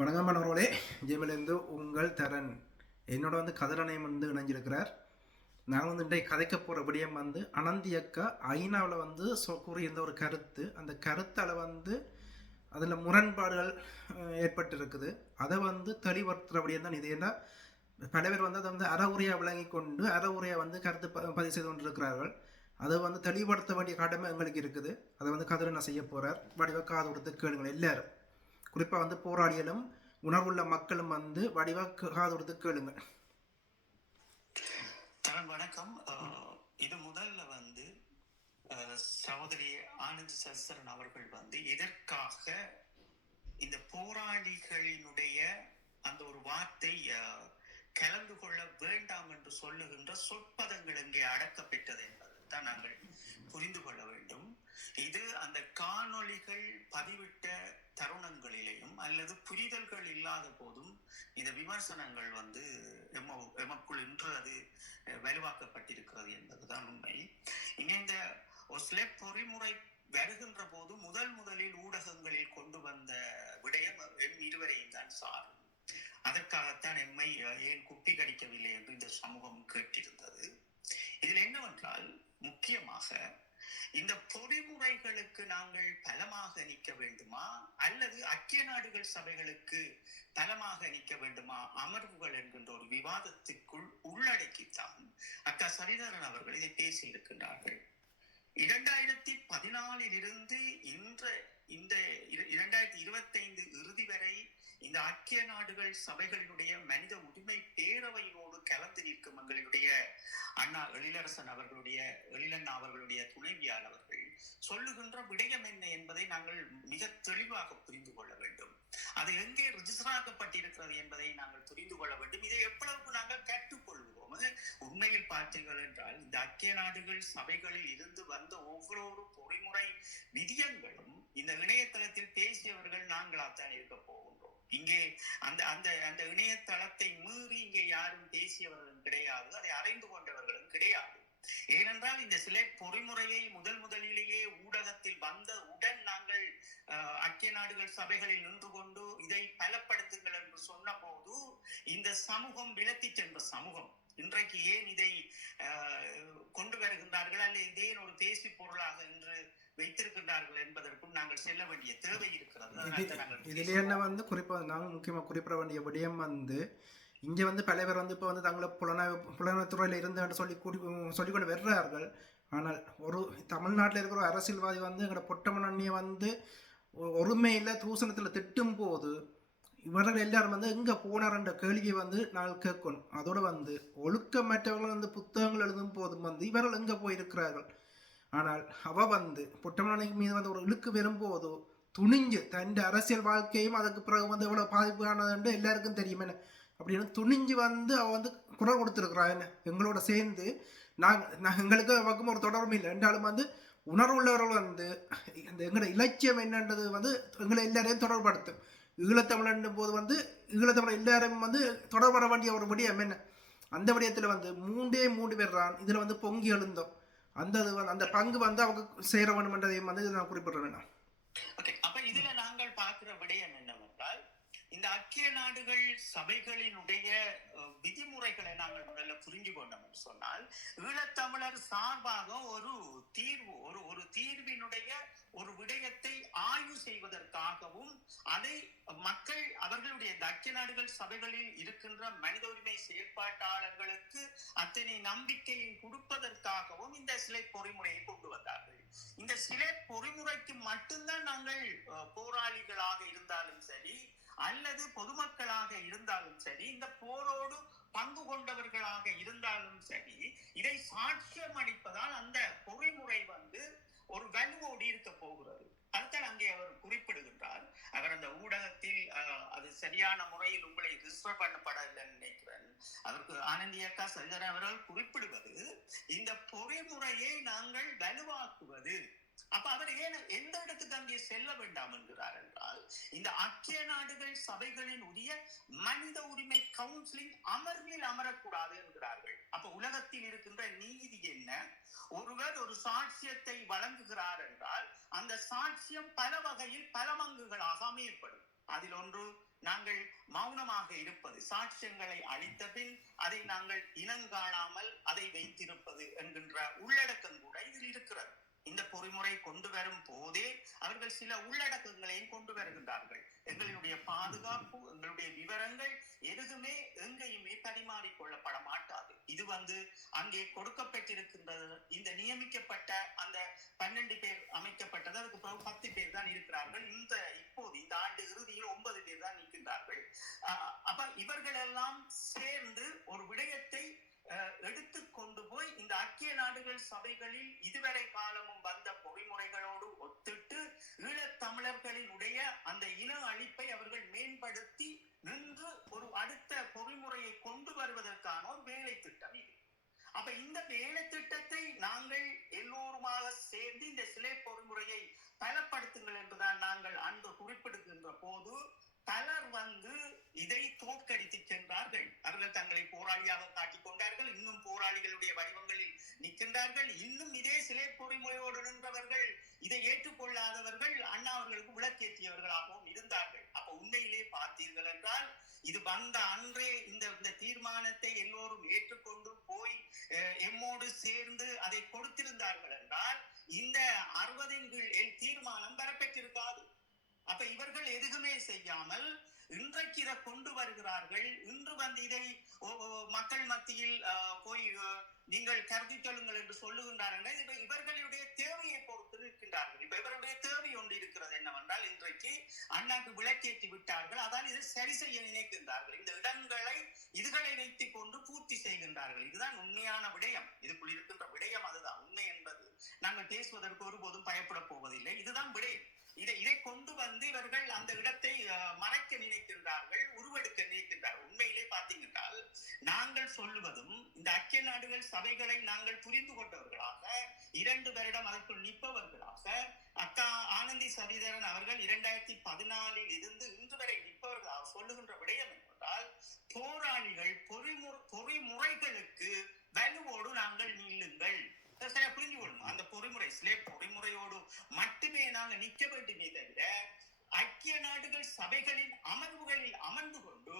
வணக்கம் மனோர்களே, ஜெயமலேந்து உங்கள் தரன். என்னோட கதிரணையம் இணைஞ்சிருக்கிறார். நான் இன்றைக்கு கதைக்க போகிற விடயம் அனந்தி அக்கா ஐநாவில் கூறியிருந்த ஒரு கருத்து. அந்த கருத்தால் அதில் முரண்பாடுகள் ஏற்பட்டிருக்குது. அதை தெளிவுறுத்துகிற விடயம் தான் இது. ஏன்னா பல பேர் அதை அறவுரையாக விளங்கி கொண்டு அறவுரையாக கருத்து பதிவு செய்து கொண்டிருக்கிறார்கள். அதை தெளிவுபடுத்த வேண்டிய கடமை எங்களுக்கு இருக்குது. அதை கதிரனை செய்ய போகிறார். வடிவ காது கொடுத்து கேளுங்கள் எல்லாரும். குறிப்பாக போராளிகளும் உணர்வுள்ள மக்களும் வடிவாக காது கொடுத்து கேளுங்க. வணக்கம். இது முதல்ல சகோதரி ஆனந்த் சஸ்தரன் அவர்கள் இதற்காக இந்த போராளிகளினுடைய அந்த ஒரு வார்த்தை கலந்து கொள்ள வேண்டாம் என்று சொல்லுகின்ற சொற்பதங்கள் இங்கே அடக்கப்பட்டது என்பதைத்தான் நாங்கள் புரிந்து கொள்ள வேண்டும். இது அந்த காணொளிகள் பதிவிட்ட தருணங்களிலேயும் அல்லது புரிதல்கள் இல்லாத போதும் இந்த விமர்சனங்கள் எமக்குள் இன்று அது வலுவாக்கப்பட்டிருக்கிறது என்பதுதான் உண்மை. இங்கே இந்த ஒஸ்லே பொறிமுறை வருகின்ற போது முதலில் ஊடகங்களில் கொண்டு வந்த விடயம் இருவரையும் தான் சாரும். அதற்காகத்தான் எம்மை ஏன் குப்பி கடிக்கவில்லை என்று இந்த சமூகம் கேட்டிருந்தது. இதில் என்னவென்றால், முக்கியமாக இந்த பொறிமுறைகளுக்கு நாங்கள் பலமாக நிற்க வேண்டுமா அல்லது ஐக்கிய நாடுகள் சபைகளுக்கு பலமாக நிற்க வேண்டுமா அமர்வுகள் என்கின்ற ஒரு விவாதத்திற்குள் உள்ளடக்கித்தான் அக்கா சரிதரன் அவர்கள் இதை பேசி இருக்கின்றார்கள். 2014 இந்த 2025 இறுதி வரை இந்த ஐக்கிய நாடுகள் சபைகளினுடைய மனித உரிமை பேரவையோடு கலந்து நிற்கும் எங்களுடைய அண்ணா எழிலரசன் அவர்களுடைய எழிலண்ணா அவர்களுடைய துணைவியார் அவர்கள் சொல்லுகின்ற விடயம் என்ன என்பதை நாங்கள் மிக தெளிவாக புரிந்து கொள்ள வேண்டும். அது எங்கே ரிஜிஸ்டராக்கப்பட்டிருக்கிறது என்பதை நாங்கள் புரிந்து கொள்ள வேண்டும். இதை எவ்வளவு நாங்கள் கற்றுக்கொள்வோம். உண்மையில் பார்த்தீர்கள் என்றால் இந்த ஐக்கிய நாடுகள் சபைகளில் இருந்து வந்த ஒவ்வொரு பொறிமுறை விதியங்களும் இந்த இணையதளத்தில் பேசியவர்கள் நாங்களாத்தான் இருக்க போகின்றோம். இங்கே அந்த அந்த அந்த இணையதளத்தை மீறி இங்கே யாரும் பேசியவர்களும் கிடையாது, அதை அறிந்து கொண்டவர்களும் கிடையாது. ஏனென்றால் இந்த சிலை பொறிமுறையை முதலிலேயே ஊடகத்தில் வந்த உடன் நாங்கள் ஐக்கிய நாடுகள் சபைகளில் நின்று கொண்டு இதை பலப்படுத்துங்கள் என்று சொன்ன போது இந்த சமூகம் விலத்தி சென்ற சமூகம் இன்றைக்கு ஏன் இதை கொண்டு வருகின்றார்கள் அல்ல இதேன் ஒரு பேசி பொருளாக என்று வைத்திருக்கின்றார்கள் என்பதற்கும் நாங்கள் செல்ல வேண்டிய தேவை இருக்கிறது. இதுல என்ன குறிப்பாக நாங்கள் முக்கியமாக குறிப்பிட வேண்டிய விடயம் இங்கே பல பேர் இப்போ தங்களை புலனாய்வுத்துறையில் இருந்து சொல்லிக்கொண்டு வர்றார்கள். ஆனால் ஒரு தமிழ்நாட்டில் இருக்கிற ஒரு அரசியல்வாதி எங்களோட பொட்டமணியை ஒருமையில் தூசணத்தில் திட்டும் போது இவர்கள் எல்லாரும் எங்கே போனார்ன்ற கேள்வியை நாங்கள் கேட்கணும். அதோடு ஒழுக்கமற்றவர்கள் புத்தகங்கள் எழுதும் போதும் இவர்கள் எங்கே போயிருக்கிறார்கள். ஆனால் அவ பொட்டமணிக்கு மீது ஒரு இழுக்கு வரும்போதோ துணிஞ்சு தன் அரசியல் வாழ்க்கையும் அதுக்கு பிறகு எவ்வளோ பாதிப்பானதுன்னு எல்லாருக்கும் தெரியுமே அப்படின்னு துணிஞ்சு அவ குரல் கொடுத்துருக்குறா. என்ன எங்களோட சேர்ந்து நாங்கள் எங்களுக்கு பக்கம் ஒரு தொடர்பும் இல்லை என்றாலும் உணர்வு உள்ளவர்கள் இந்த எங்களோட இலட்சியம் என்னன்றது எங்களை எல்லாரையும் தொடர்படுத்தும். ஈழத்தமிழன் போது ஈழத்தமிழ் எல்லாரும் தொடர்பட வேண்டிய ஒரு விடயம் என்ன, அந்த விடயத்தில் மூன்று பேர் தான் இதில் பொங்கி எழுந்தோம். அந்த பங்கு அவங்க சேர வேண்டும் என்றதையும் நான் குறிப்பிடுறேன். அப்ப இதுல நாங்கள் பார்க்கிற விடயம் என்னவென்றால், இந்த ஐக்கிய நாடுகள் சபைகளினுடைய விதிமுறைகளை நாங்கள் முதல்ல புரிஞ்சு கொண்டோம் என்று சொன்னால், ஈழத்தமிழர் சார்பாக ஒரு தீர்வு ஒரு தீர்வினுடைய ஒரு விடயத்தை ஆய்வு செய்வதற்காகவும் அதை மக்கள் அவர்களுடைய ஐக்கிய நாடுகள் சபைகளில் இருக்கின்ற மனித உரிமை செயற்பாட்டாளர்களுக்கு அத்தனை நம்பிக்கையை கொடுப்பதற்காகவும் இந்த சிலை பொறிமுறையை கொண்டு வந்தார்கள். இந்த சிலை பொறிமுறைக்கு மட்டும்தான் நாங்கள் போராளிகளாக இருந்தாலும் சரி அல்லது பொதுமக்களாக இருந்தாலும் சரி, இந்த போரோடு பங்கு கொண்டவர்களாக இருந்தாலும் சரி, இதை சாட்சியம் அளிப்பதால் அந்த பொறிமுறை ஒரு வலுவோடு இருக்க போகிறது. அதுதான் அங்கே அவர் குறிப்பிடுகின்றார். அவர் அந்த ஊடகத்தில் அது சரியான முறையில் உங்களை ரிஜிஸ்டர் பண்ணப்படவில்லை நினைக்கிறேன். அவருக்கு ஆனந்தி அக்கா சரிதரன் அவர்கள் குறிப்பிடுவது இந்த பொறிமுறையை நாங்கள் வலுவாக்குவது. அப்ப அவர் எந்த இடத்துக்கு அங்கே செல்ல வேண்டாம் என்கிறார் என்றால், இந்த ஐக்கிய நாடுகள் சபைகளின் உரிய மனித உரிமை கவுன்சிலிங் அமர்வில் அமரக்கூடாது என்கிறார்கள். அப்ப உலகத்தில் இருக்கின்ற நீதி என்ன? ஒருவர் ஒரு சாட்சியத்தை வழங்குகிறார் என்றால் அந்த சாட்சியம் பல வகையில் பல மங்குகளாக அமையப்படும். அதில் ஒன்று நாங்கள் மௌனமாக இருப்பது, சாட்சியங்களை அளித்த பின் அதை நாங்கள் இனங்காணாமல் அதை வைத்திருப்பது என்கின்ற உள்ளடக்கம் கூட இதில் இருக்கிறது. இந்த பொறிமுறை கொண்டு வரும் போதே அவர்கள் சில உள்ளடக்கங்களையும் கொண்டு வருகின்றார்கள். எங்களுடைய பாதுகாப்பு, எங்களுடைய விவரங்கள் எதுவுமே எங்கேயுமே பரிமாறிக்கொள்ளப்பட மாட்டாது. இது அங்கே கொடுக்கப்பட்டிருக்கின்றது. இந்த நியமிக்கப்பட்ட அந்த 12 பேர் அமைக்கப்பட்டது, அதுக்கு பிறகு 10 பேர் தான் இருக்கிறார்கள். இப்போது இந்த ஆண்டு இறுதியில் 9 பேர் தான் இருக்கின்றார்கள். அப்ப இவர்கள் எல்லாம் சேர்ந்து ஒரு விடயத்தை எடுத்து கொண்டு போய் இந்த ஐக்கிய நாடுகள் சபைகளில் இதுவரை காலமும் வந்த பொறிமுறைகளோடு ஒத்திட்டு ஈழத்தமிழர்களினுடைய அந்த இன அழிப்பை அவர்கள் மேம்படுத்தி நின்று ஒரு அடுத்த பொறிமுறையை கொண்டு வருவதற்கான ஒரு வேலை திட்டம் இது. அப்ப இந்த வேலை திட்டத்தை நாங்கள் எல்லோருமாக சேர்ந்து இந்த சிலை பொறிமுறையை பலப்படுத்துங்கள் என்றுதான் நாங்கள் அன்று குறிப்பிடுகின்ற போது பலர் இதை தோற்கடித்து சென்றார்கள். அவர்கள் தங்களை போராளியாக காட்டிக் கொண்டார்கள். இன்னும் போராளிகளுடைய வடிவங்களில் நிற்கின்றார்கள். இன்னும் இதே சிலை பொறிமுறையோடு நின்றவர்கள், இதை ஏற்றுக்கொள்ளாதவர்கள் அண்ணா அவர்களுக்கு விளக்கேற்றியவர்களாகவும் இருந்தார்கள். அப்ப உண்மையிலே பார்த்தீர்கள் என்றால் இது வந்த அன்றே இந்த தீர்மானத்தை எல்லோரும் ஏற்றுக்கொண்டு போய் எம்மோடு சேர்ந்து அதை கொடுத்திருந்தார்கள் என்றால் இந்த 60 தீர்மானம் பெறப்பெற்றிருக்காது. அப்ப இவர்கள் எதுவுமே செய்யாமல் இன்றைக்கு இதை கொண்டு வருகிறார்கள். இன்று இதை மக்கள் மத்தியில் போய் நீங்கள் கருதி கொள்ளுங்கள் என்று சொல்லுகின்றார்கள். இவர்களுடைய தேவையை பொறுத்து இருக்கின்றார்கள். இப்ப இவருடைய தேவை ஒன்று இருக்கிறது என்னவென்றால், இன்றைக்கு அண்ணாக்கு விளக்கேற்றி விட்டார்கள், அதான் இதை சரி செய்ய நினைக்கின்றார்கள். இந்த இதுகளை வைத்துக் கொண்டு பூர்த்தி செய்கின்றார்கள். இதுதான் உண்மையான விடயம். இதுக்குள் இருக்கின்ற விடயம் அதுதான். உண்மை என்பது நாங்கள் பேசுவதற்கு ஒருபோதும் பயப்பட போவதில்லை. இதுதான் விடயம். இதை கொண்டு இவர்கள் அந்த இடத்தை மறைக்க நினைக்கின்றார்கள், உருவெடுக்க நினைக்கின்றார்கள். உண்மையிலே பார்த்தீங்கன்றால் நாங்கள் சொல்லுவதும் இந்த ஐக்கிய நாடுகள் சபைகளை நாங்கள் புரிந்து கொண்டவர்களாக 2 வருடம் அதற்குள் நிற்பவர்களாக அக்கா ஆனந்தி சவிதரன் அவர்கள் 2014 இருந்து இன்று வரை நிற்பவர்களாக சொல்லுகின்ற விடயம் என்றால், போராளிகள் பொறிமுறைகளுக்கு வலுவோடு நாங்கள் நீளுங்கள். புரிஞ்சு கொள்ளணும். அந்த பொறிமுறையோடு மட்டுமே நாங்கள் நிற்க வேண்டுமே தவிர ஐக்கிய நாடுகள் சபைகளின் அமர்வுகளில் அமர்ந்து கொண்டு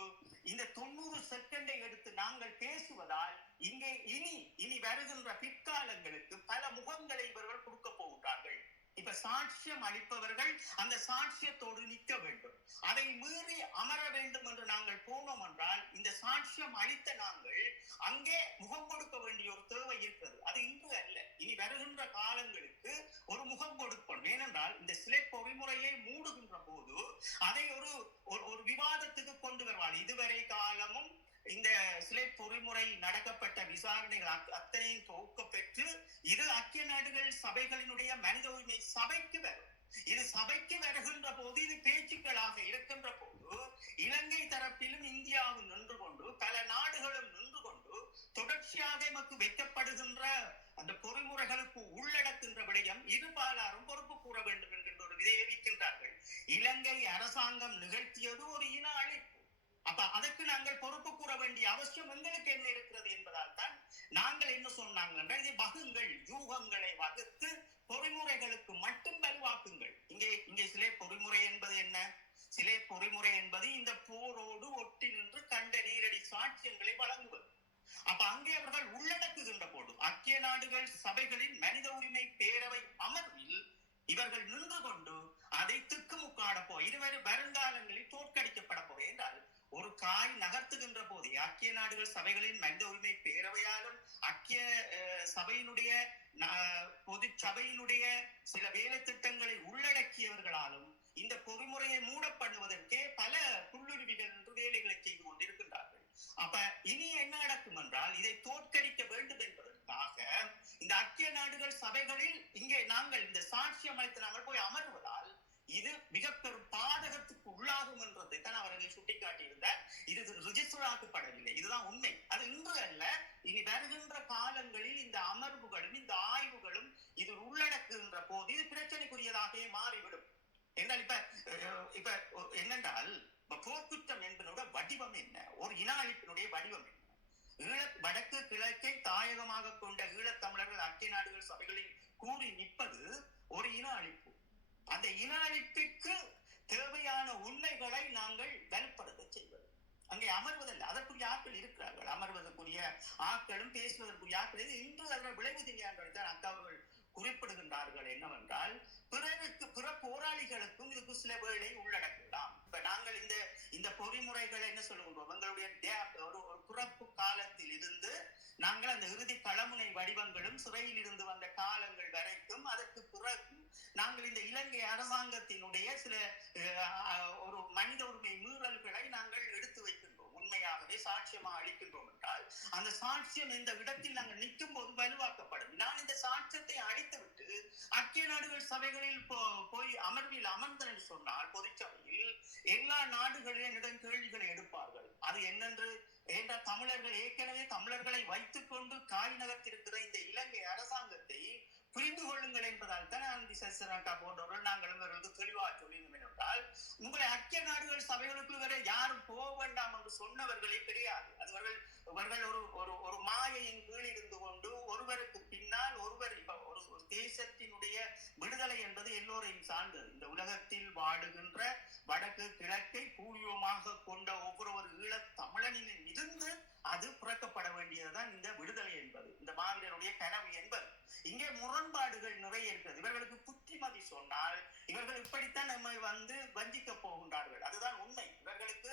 இந்த 90 செகண்டை எடுத்து நாங்கள் பேசுவதால் இங்கே இனி வருகின்ற பிற்காலங்களுக்கு பல முகங்களை இவர்கள் கொடுக்க போகிறார்கள். இப்ப சாட்சியம் அளிப்பவர்கள் அந்த சாட்சியத்தோடு நிற்க வேண்டும். அதை மீறி அமர வேண்டும் என்று நாங்கள் போனோம் என்றால் இந்த சாட்சியம் அளித்த நாங்கள் அங்கே முகம் கொடுக்க வேண்டிய ஒரு தேவை இருக்கிறது. அது இன்று அல்ல, இனி வருகின்ற காலங்களுக்கு ஒரு முகம் கொடுப்போம். ஏனென்றால் இந்த சிலை பொறிமுறையை மூடுகின்ற போது அதை ஒரு விவாதத்துக்கு கொண்டு வருவார். இதுவரை காலமும் இந்த சிலை பொறிமுறை நடக்கப்பட்ட விசாரணைகள் அத்தனையும் தொகுக்க பெற்று இது ஐக்கிய நாடுகள் சபைகளினுடைய மனித உரிமை சபைக்கு வரும். இது சபைக்கு வருகின்ற போது இது பேச்சுக்களாக இருக்கின்ற போது இலங்கை தரப்பிலும் இந்தியாவும் நின்று கொண்டு பல நாடுகளும் நின்று கொண்டு தொடர்ச்சியாக எமக்கு வைக்கப்படுகின்ற அந்த பொறிமுறைகளுக்கு உள்ளடக்கின்ற விடயம் இருபாலாரும் பொறுப்பு கூற வேண்டும் என்கின்ற ஒரு விதையை வைக்கின்றார்கள். இலங்கை அரசாங்கம் நிகழ்த்தியது ஒரு இன அழிப்பு. அப்ப அதற்கு நாங்கள் பொறுப்பு கூற வேண்டிய அவசியம் எங்களுக்கு என்ன இருக்கிறது என்பதால் தான் நாங்கள் என்ன சொன்னாங்க, இதை வகுங்கள், யூகங்களை வகுத்து பொறிமுறைகளுக்கு மட்டும் வலுவாக்குங்கள். இங்கே சிலை பொறிமுறை என்பது என்ன? சிலை பொறிமுறை என்பது இந்த போரோடு ஒட்டி நின்று கண்ட நேரடி சாட்சியங்களை வழங்குவது. அப்ப அங்கே அவர்கள் உள்ளடக்குகின்ற போது ஐக்கிய நாடுகள் சபைகளின் மனித உரிமை பேரவை அமர்வில் இவர்கள் நின்று கொண்டு அதை திக்குமுக்காட இதுவரை வருங்காலங்களில் தோற்கடிக்கப்பட போய் என்றால் ஒரு காய் நகர்த்துகின்ற போது ஐக்கிய நாடுகள் சபைகளின் மனித உரிமை பேரவையாலும் ஐக்கிய சபையினுடைய பொது சபையினுடைய சில வேலை திட்டங்களை உள்ளடக்கியவர்களாலும் இந்த பொறிமுறையை மூட பண்ணுவதற்கே பல புல்லுருவிகள் என்று வேலைகளை செய்து கொண்டிருக்கின்றார்கள். அப்ப இனி என்ன நடக்கும் என்றால் இதை தோற்கடிக்க வேண்டும் என்பதற்காக இந்த ஐக்கிய நாடுகள் சபைகளில் இங்கே நாங்கள் இந்த சாட்சியம் அளித்து நாங்கள் போய் அமர்வதால் இது மிக பெரும் பாதகத்துக்கு உள்ளாகும் என்றதை தான் அவர்கள் சுட்டிக்காட்டியிருந்தார். இது ரிஜிஸ்டராக்கப்படவில்லை. இதுதான் உண்மை. அது இன்று அல்ல, இனி வருகின்ற காலங்களில் இந்த அமர்வுகளும் இந்த ஆய்வுகளும் இது உள்ளடக்குகின்ற போது இது பிரச்சனைக்குரியதாகவே மாறிவிடும். என்றால் இப்ப என்னென்றால் போர்க்குற்றம் என்பதோட வடிவம் என்ன? ஒரு இன அழிப்பினுடைய வடிவம் என்ன? வடக்கு கிழக்கை தாயகமாக கொண்ட ஈழத்தமிழர்கள் ஐக்கிய நாடுகள் சபைகளில் கூறி நிற்பது ஒரு இன அழிப்பு. அந்த இன அழிப்புக்கு தேவையான உண்மைகளை நாங்கள் அமர்வதில்லை. அதற்குரிய ஆட்கள் இருக்கிறார்கள், அமர்வதற்குரிய ஆட்களும் பேசுவதற்குரிய ஆட்கள். இது இன்று அதன் விளைவு தெரியாததான் அக்கா அவர்கள் குறிப்பிடுகின்றார்கள். என்னவென்றால் பிற போராளிகளுக்கும் இதுக்கு சில வேளை உள்ளடக்கலாம். இப்ப நாங்கள் இந்த பொறிமுறைகளை என்ன சொல்லுகின்றோம், எங்களுடைய ஒரு பிறப்பு காலத்தில் இருந்து நாங்கள் அந்த இறுதி களமுனை வடிவங்களும் சிறையில் இருந்து வந்த காலங்கள் வரைக்கும் அதற்கு பிறகு நாங்கள் இந்த இலங்கை அரசாங்கத்தினுடைய சில ஒரு மனித உரிமை மீறல்களை நாங்கள் எடுத்து வைக்கின்றோம், உண்மையாகவே சாட்சியமாக அளிக்கின்றோம் என்றால் அந்த சாட்சியம் இந்த இடத்தில் நாங்கள் நிற்கும் போது வலுவாக்கப்படும். நான் இந்த சாட்சியத்தை அளித்துவிட்டு ஐக்கிய நாடுகள் சபைகளில் போய் அமர்வில் அமர்ந்தேன் என்று சொன்னால் பொதுச்சபையில் எல்லா நாடுகளிலும் என்னிடம் கேள்விகளை எடுப்பார்கள். அது என்னென்று என்றால் தமிழர்கள் ஏற்கனவே தமிழர்களை வைத்துக் கொண்டு காய் நகர்த்திருக்கிற இந்த இலங்கை அரசாங்கத்தை புரிந்து கொள்ளுங்கள் என்பதால் தான் ஆனந்தி சசிரங்கா போன்றவர்கள் நாங்கள் இவர்களுக்கு தெளிவாக சொல்லினோம். என்றால் உங்களை ஐக்கிய நாடுகள் சபைகளுக்கு வரை யாரும் போக வேண்டாம் என்று சொன்னவர்களே கிடையாது. அவர்கள் ஒரு மாயையின் கீழ் இருந்து கொண்டு ஒருவருக்கு பின்னால் ஒருவர் ஒரு தேசத்தினுடைய விடுதலை என்பது எல்லோரையும் சார்ந்தது. இந்த உலகத்தில் வாடுகின்ற வடக்கு கிழக்கை பூர்வமாக கொண்ட ஒவ்வொரு ஈழத் தமிழனின் இருந்து அது புறக்கப்பட வேண்டியதுதான் இந்த விடுதலை என்பது, இந்த மாவீரனுடைய கனவு என்பது. இங்கே முரண்பாடுகள் நிறைய இருக்கிறது. இவர்களுக்கு புத்திமதி சொன்னால் இவர்கள் இப்படித்தான் நம்மை வஞ்சிக்க போகின்றார்கள். அதுதான் உண்மை. இவர்களுக்கு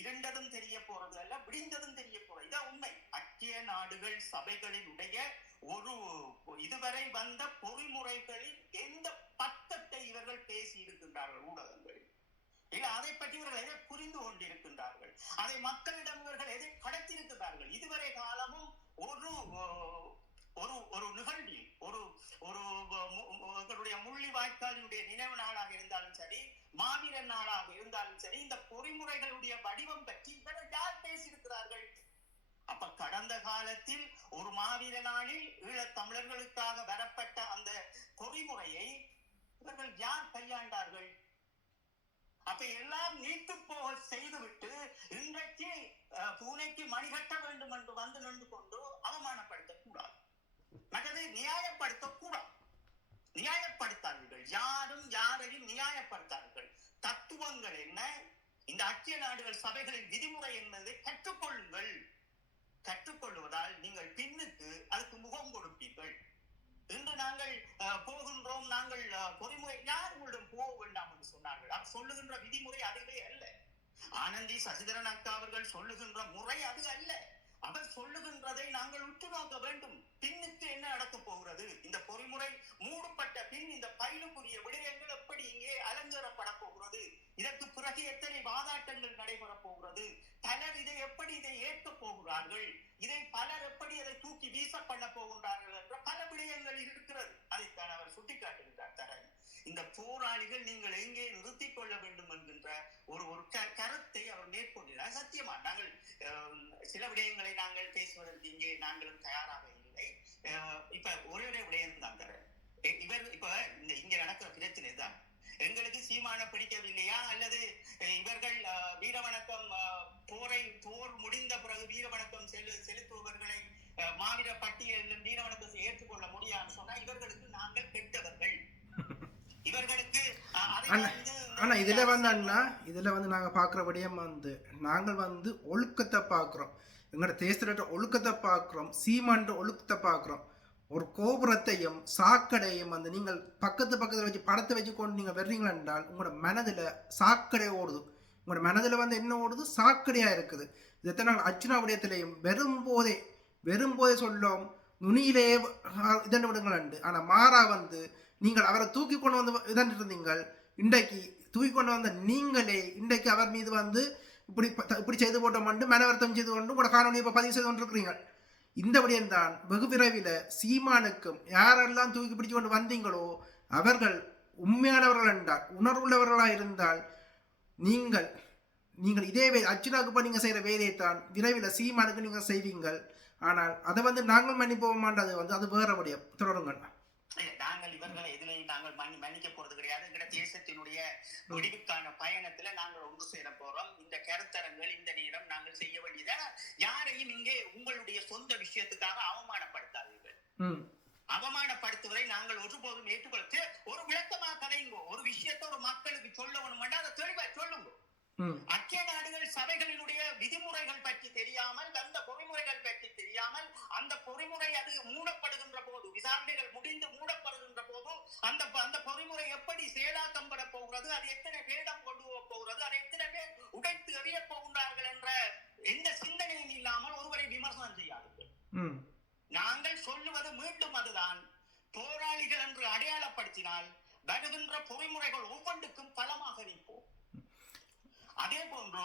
இருண்டதும் தெரிய போறது அல்ல, விடிந்ததும் தெரிய போறது. இதான் உண்மை. ஐக்கிய நாடுகள் சபைகளினுடைய ஒரு இதுவரை வந்த பொறிமுறைகளில் எந்த பக்கத்தை இவர்கள் பேசி இருக்கின்றார்கள் ஊடகங்களில், இல்ல அதை பற்றி இவர்கள் எதை புரிந்து கொண்டிருக்கின்றார்கள், அதை மக்களிடம் இவர்கள் எதை கடத்தியிருக்கிறார்கள். இதுவரை காலமும் ஒரு நிகழ்வில் ஒரு முள்ளிவாய்க்காலினுடைய நினைவு நாளாக இருந்தாலும் சரி, மாவீரன் நாளாக இருந்தாலும் சரி, இந்த பொறிமுறைகளுடைய வடிவம் பற்றி இவர்கள் யார் பேசியிருக்கிறார்கள்? அப்ப கடந்த காலத்தில் ஒரு மாவீர நாளில் ஈழத் தமிழர்களுக்காக வரப்பட்ட அந்த பொறிமுறையை இவர்கள் யார் கையாண்டார்கள்? அப்ப எல்லாம் நீட்டு போக செய்துவிட்டு இன்றைக்கு பூனைக்கு மணி கட்ட வேண்டும் என்று வந்து நின்று கொண்டு அவமானப்படுத்த கூடாது, மற்றது நியாயப்படுத்த கூடாது. நியாயப்படுத்தார்கள், யாரும் யாரையும் நியாயப்படுத்தார்கள். தத்துவங்கள் என்ன, இந்த ஐக்கிய நாடுகள் சபைகளின் விதிமுறை என்பதை கற்றுக்கொள்ளுங்கள். கற்றுக்கொள்வதால் நீங்கள் பின்னுக்கு அதுக்கு முகம் கொடுப்பீர்கள். இன்று நாங்கள் போகின்றோம், நாங்கள் பொறிமுறை யார் உங்களிடம் போக வேண்டாம் என்று சொன்னார்கள். அவர் சொல்லுகின்ற விதிமுறை அதுவே அல்ல. ஆனந்தி சசிதரன் அக்கா அவர்கள் சொல்லுகின்ற முறை அது அல்ல. அவர் சொல்லுகின்றதை நாங்கள் உற்று நோக்க வேண்டும். பின்னுக்கு என்ன நடக்கப் போகிறது, இந்த பொறிமுறை மூடப்பட்ட பின் இந்த பயிலுக்குரிய விடயங்கள் எப்படி இங்கே அலங்கேறப்பட போகிறது, இதற்கு பிறகு எத்தனை வாதாட்டங்கள் நடைபெறப் போகிறது, பலர் இதை ஏற்க போகிறார்கள், இதை பலர் எப்படி அதை தூக்கி வீச பண்ண போகின்றார்கள் என்ற பல விடயங்கள் இருக்கிறது. அதைத்தான் அவர் சுட்டிக்காட்டுகின்றார். தரன் இந்த போராளிகள் நீங்கள் எங்கே நிறுத்திக் கொள்ள வேண்டும் என்கின்ற ஒரு கருத்தை அவர் மேற்கொண்டார். சத்தியமா நாங்கள் சில விடயங்களை நாங்கள் பேசுவதற்கு இங்கே நாங்களும் தயாராக இல்லை. இப்ப ஒரே விடயம் தான் தரேன். இப்ப இங்க நடக்கிற பிரச்சனை தான் எங்களுக்கு சீமான பிடிக்கவில்லையா, அல்லது இவர்கள் வீரவணக்கம் போர் முடிந்த பிறகு வீரவணக்கம் செலுத்துபவர்களை மாவீர பட்டியலில் வீரவணக்கத்தை ஏற்றுக்கொள்ள முடியாது சொன்னா இவர்களுக்கு நாங்கள் கெட்டவர்கள், இவர்களுக்கு ஆனா இதுல நாங்க பாக்குற விடயம் நாங்கள் ஒழுக்கத்தை பாக்குறோம், எங்களோட தேசத்தோட ஒழுக்கத்தை பாக்குறோம், சீமான்ற ஒழுக்கத்தை பாக்குறோம். ஒரு கோபுரத்தையும் சாக்கடையும் நீங்கள் பக்கத்துல வச்சு படத்தை வச்சு கொண்டு நீங்க வர்றீங்களா என்றால் உங்களோட மனதுல சாக்கடை ஓடுது. உங்களோட மனதுல என்ன ஓடுது, சாக்கடையா இருக்குது. இதைத்தான் நாங்கள் அர்ச்சனா விடயத்திலையும் வெறும்போதே சொல்லும், நுனியிலே இதன் விடுங்கள் உண்டு. ஆனா மாறா நீங்கள் அவரை தூக்கி கொண்டு இதன் இருந்தீங்கள். இன்றைக்கு தூக்கி கொண்டு வந்த நீங்களே இன்றைக்கு அவர் மீது இப்படி செய்து போட்டோம் மனவர்த்தம் செய்து கொண்டு உங்களோட காணொலியை பதிவு செய்து கொண்டிருக்கிறீங்க. இந்த விடயம்தான் வெகு விரைவில் சீமானுக்கும் யாரெல்லாம் தூக்கி பிடிச்சு கொண்டு வந்தீங்களோ அவர்கள் உண்மையானவர்கள் என்றால், உணர்வுள்ளவர்களாக இருந்தால் நீங்கள் இதே அர்ச்சனாவுக்கு நீங்க செய்யற வேலையைத்தான் விரைவில் சீமானுக்கு நீங்க செய்வீங்கள். ஆனால் அதை நாங்கள் மன்னிப்போம் மாட்டது அது வேற விடயம். தொடருங்கள். நாங்கள் இவர்களை எதிலையும் நாங்கள் மன்னிக்க போறது கிடையாது. எங்கட தேசத்தினுடைய முடிவுக்கான பயணத்துல நாங்கள் ஒன்று சேர போறோம். இந்த கருத்தரங்கள் இந்த நேரம் நாங்கள் செய்ய வேண்டியது. யாரையும் இங்கே உங்களுடைய சொந்த விஷயத்துக்காக அவமானப்படுத்தாதீர்கள். அவமானப்படுத்துவதை நாங்கள் ஒருபோதும் ஏற்றுக்கொள்ள. ஒரு விளக்கமாக கதைங்கோ, ஒரு விஷயத்த ஒரு மக்களுக்கு சொல்ல வேணும், அதை தெளிவா சொல்லுங்க. ஐக்கிய நாடுகள் சபைகளினுடைய விதிமுறை பொறிமுறைகள் பற்றி தெரியாமல், அந்த பொறிமுறைகள் பற்றி தெரியாமல், அந்த பொறிமுறை அது மூடப்படுகின்ற போது, விசாரணைகள் முடிந்து மூடப்படுகின்ற போது, அந்த பொறிமுறை எப்படி செயலாக்கம் பெற போகிறது, அது எத்தனை பேரிடம் கொண்டு போக போகிறது, அதை எத்தனை பேர் உடைத்து எறிய போகின்றார்கள் என்ற எந்த சிந்தனையும் இல்லாமல் ஒருவரை விமர்சனம் செய்யாதீர்கள். நாங்கள் சொல்லுவது மீண்டும் அதுதான், போராளிகள் என்று அடையாளப்படுத்தினால் வருகின்ற பொறிமுறைகள் ஒவ்வொன்றுக்கும் பலமாக நிற்போம். அதே போன்று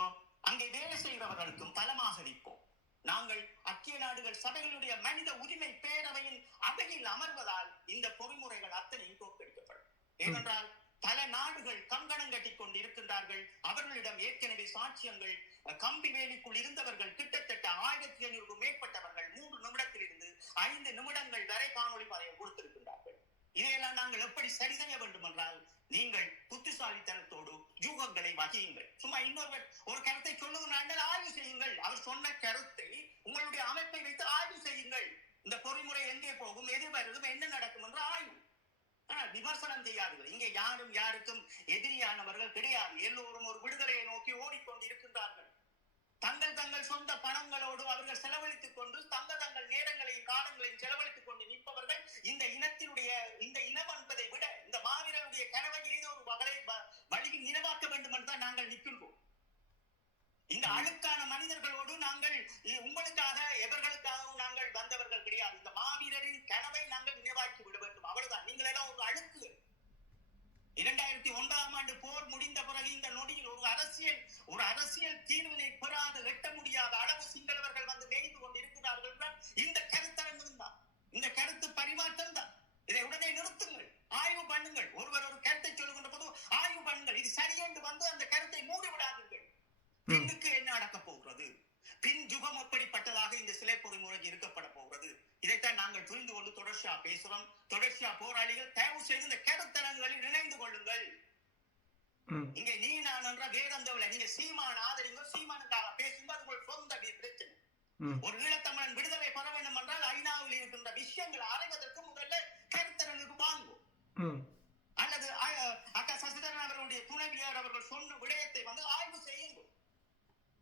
அங்கே வேலை செய்கிறவர்களுக்கும் பலமாக நிற்போம். நாங்கள் ஐக்கிய நாடுகள் சபைகளுடைய மனித உரிமை பேரவையின் அவையில் அமர்வதால் இந்த பொறிமுறைகள் அத்தனையும் தோற்கடிக்கப்படும். ஏனென்றால் பல நாடுகள் கங்கணம் கட்டிக் கொண்டு இருக்கின்றார்கள். அவர்களிடம் ஏற்கனவே சாட்சியங்கள், கம்பி வேலிக்குள் இருந்தவர்கள் கிட்டத்தட்ட 1500 மேற்பட்டவர்கள் 3 நிமிடத்தில் இருந்து 5 நிமிடங்கள் வரை காணொலி பதிவு கொடுத்திருக்கின்றார்கள். இதையெல்லாம் நாங்கள் எப்படி சரி செய்ய வேண்டும் என்றால், நீங்கள் புத்திசாலித்தனத்தோடு யூகங்களை வகியுங்கள். சும்மா இன்னொரு ஒரு கருத்தை சொல்லுங்கள், ஆய்வு செய்யுங்கள். அவர் சொன்ன கருத்தை உங்களுடைய அமைப்பை வைத்து ஆய்வு செய்யுங்கள். இந்த பொறிமுறை எங்கே போகும், எது வருதும், என்ன நடக்கும் என்ற ஆய்வு. விமர்சனம் செய்யாதீர்கள். இங்கே யாரும் யாருக்கும் எதிரியானவர்கள் கிடையாது. எல்லோரும் ஒரு விடுதலையை நோக்கி ஓடிக்கொண்டிருக்கின்றார்கள். தங்கள் சொந்த பணங்களோடு அவர்கள் செலவழித்துக் கொண்டு தங்கள் நேரங்களையும் காலங்களையும் செலவழித்துக் கொண்டு நிற்பவர்கள் இந்த இனத்தினுடைய, இந்த இனம் என்பதை விட இந்த மாவீரனுடைய கனவை ஏதோ ஒரு வழியில் நினைவாக்க வேண்டும் என்றுதான் நாங்கள் நிற்கின்றோம். இந்த அழுக்கான மனிதர்களோடு நாங்கள் உங்களுக்காக எவர்களுக்காகவும் நாங்கள் வந்தவர்கள் கிடையாது. இந்த மாவீரரின் கனவை நாங்கள் நினைவாக்கி விட வேண்டும், அவ்வளவுதான். நீங்கள் எல்லாம் ஒரு அழுக்கு. 2001 போர் முடிந்த பிறகு இந்த நொடியில் ஒரு அரசியல் தீர்வினை பெறாத, எட்ட முடியாத அளவு சிங்களவர்கள் வந்து மேய்ந்து கொண்டிருக்கிறார்கள். இந்த கருத்தரங்கம் தான், இந்த கருத்து பரிமாற்றம் தான். இதை உடனே நிறுத்துங்கள், ஆய்வு பண்ணுங்கள். ஒருவர் ஒரு கருத்தை சொல்லுகின்ற போது ஆய்வு பண்ணுங்கள். இது சரியென்று வந்து அந்த கருத்தை மூடி விடாதீர்கள். பின்னுக்கு என்ன நடக்கப் போகிறது, பின் யுகம் எப்படிப்பட்டதாக இந்த சிலை பொறிமுறை இருக்கப்பட போகிறது, இதைத்தான் நாங்கள் புரிந்து கொண்டு தொடர்ச்சியா பேசுறோம். தொடர்ச்சியா போராளிகள் தயவு செய்து இந்த கருத்தரங்களில் இணைந்து கொள்ளுங்கள். இங்க நீ நான் என்ற வேதந்தவில்லை. நீங்க சீமான் ஆதரிங்க, சீமானுக்காக பேசுங்க, அது உங்கள் சொந்த பிரச்சனை. ஒரு ஈழத்தமிழன் விடுதலை பெற வேண்டும் என்றால் ஐநாவில் இருக்கின்ற விஷயங்களை அறிவதற்கு முதல்ல கருத்தரங்குக்கு வாங்குவோம். அல்லது அக்கா சசிதரன் அவர்களுடைய துணைவியார் அவர்கள் சொன்ன விடயத்தை வந்து ஆய்வு செய்யுங்கள்.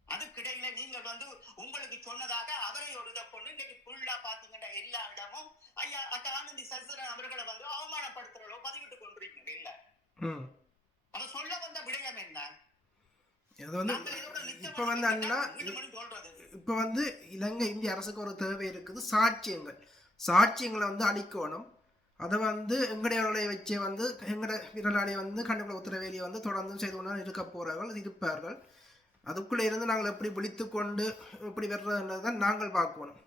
அதுக்கிடையில நீங்கள் வந்து உங்களுக்கு சொன்னதாக அவரை ஒரு இதை கொண்டு இன்னைக்கு ஃபுல்லா பாத்தீங்கன்னா எல்லா இடமும் ஐயா அக்கா ஆனந்தி சசிதரன் அவர்களை வந்து அவமானப்படுத்துறளோ பதிவிட்டு கொண்டிருக்கீங்க. இல்ல அவ சொல்ல வந்த விடயம் என்ன? இப்ப வந்து இலங்கை இந்திய அரசுக்கு ஒரு தேவை இருக்குது, சாட்சியங்களை வந்து அளிக்கணும். அதை வந்து எங்களுடைய வச்சே வந்து எங்கட விரலாளியை வந்து கண்டுபிடி உத்தரவேலியை வந்து தொடர்ந்து செய்து கொண்டு இருக்க போறார்கள், இருப்பார்கள். அதுக்குள்ளே இருந்து நாங்கள் எப்படி விழித்து கொண்டு எப்படி வர்றதுன்றதான் நாங்கள் பார்க்கணும்.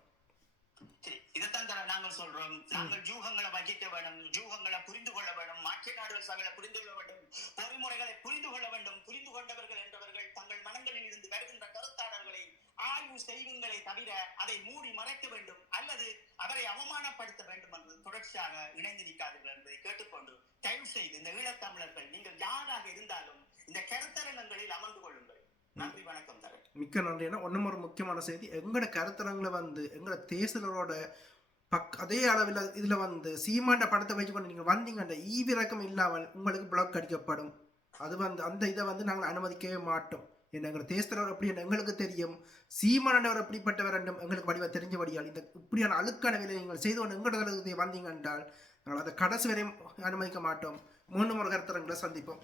இதைத்தான் நாங்கள் சொல்றோம். நாங்கள் யூகங்களை வகிக்க வேண்டும், யூகங்களை புரிந்து கொள்ள வேண்டும், மாற்று நாடுகள் சபைகளை புரிந்து கொள்ள வேண்டும், பொறிமுறைகளை புரிந்து கொள்ள வேண்டும். புரிந்து கொண்டவர்கள் என்றவர்கள் தங்கள் மனங்களில் இருந்து வருகின்ற கருத்தாடல்களை ஆய்வு செய்வங்களை தவிர அதை மூடி மறைக்க வேண்டும் அல்லது அவரை அவமானப்படுத்த வேண்டும் என்று தொடர்ச்சியாக இணைந்து நிற்காதீர்கள் என்பதை கேட்டுக்கொண்டு தயவு செய்து இந்த ஈழத்தமிழர்கள் நீங்கள் யாராக இருந்தாலும் இந்த கருத்தரங்கங்களில் அமர்ந்து கொள்ளுங்கள். நன்றி, வணக்கம். தர மிக்க நன்றி. ஒன்றும் ஒரு முக்கியமான செய்தி, எங்களோட கருத்தரங்களை வந்து எங்களோட தேசலோட அதே அளவில் இதில் வந்து சீமாண்ட படத்தை வச்சுக்கொண்டு நீங்கள் வந்தீங்கன்ற ஈவிரக்கம் இல்லாமல் உங்களுக்கு பிளாக் அடிக்கப்படும். அது வந்து அந்த இதை வந்து நாங்கள் அனுமதிக்கவே மாட்டோம். எங்களோட தேசத்தவர் அப்படி எங்களுக்கு தெரியும், சீமானவர் அப்படிப்பட்டவர் என்றும் எங்களுக்கு வடிவ தெரிஞ்சபடியால் இந்த இப்படியான அழுக்கான வேலை நீங்கள் செய்து கொண்டு எங்களோட வந்தீங்க என்றால் நாங்கள் அதை கடைசி வரையும் அனுமதிக்க மாட்டோம். மீண்டும் ஒரு கருத்தரங்களை சந்திப்போம்.